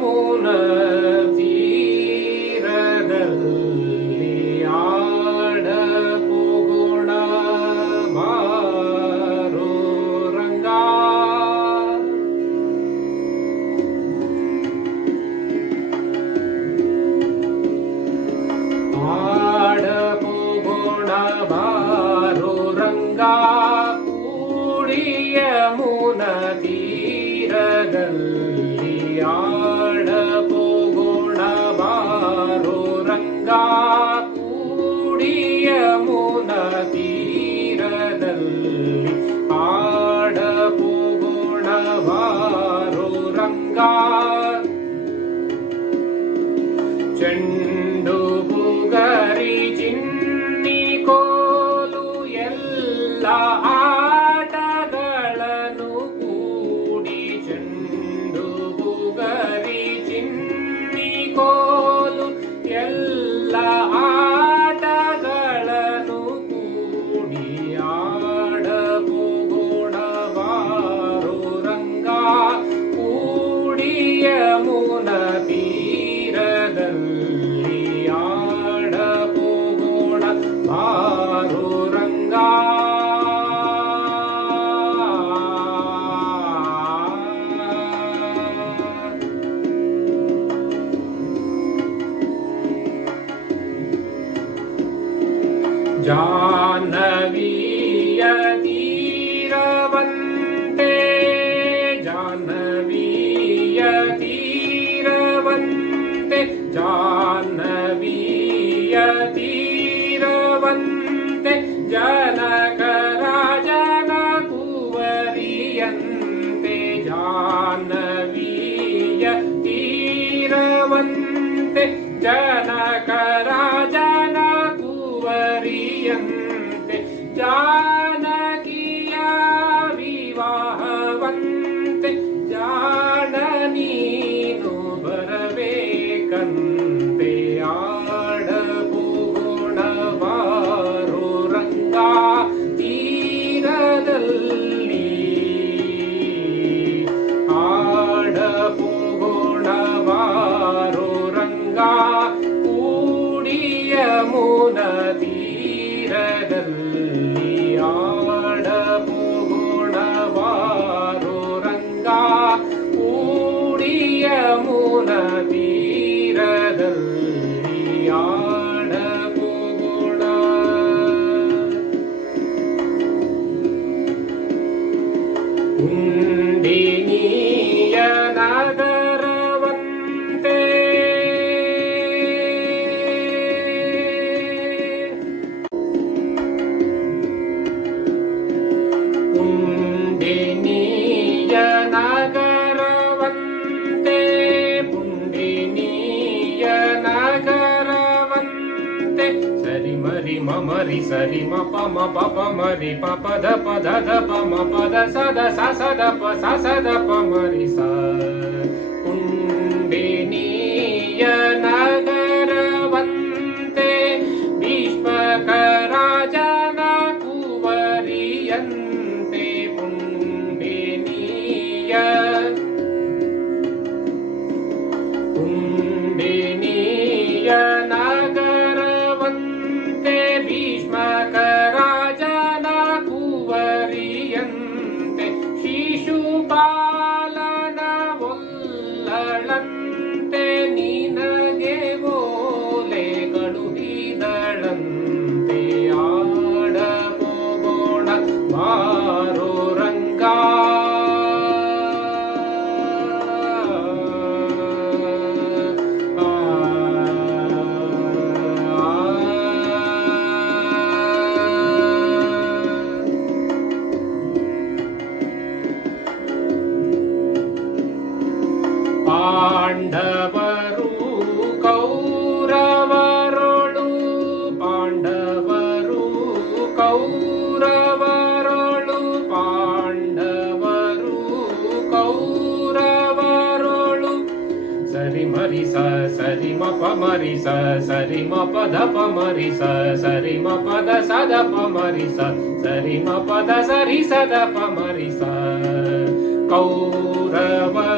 moon. जानवीयतिरवन्ते जनकराजनकुवरीयन्ते जानीयतिरवन्ते Janak when परि पप ध पद सद पद पमरि मरिस सरि म पद पमरिस सरि म पद सद परिस सरि म पद सरि सद परिस औररूप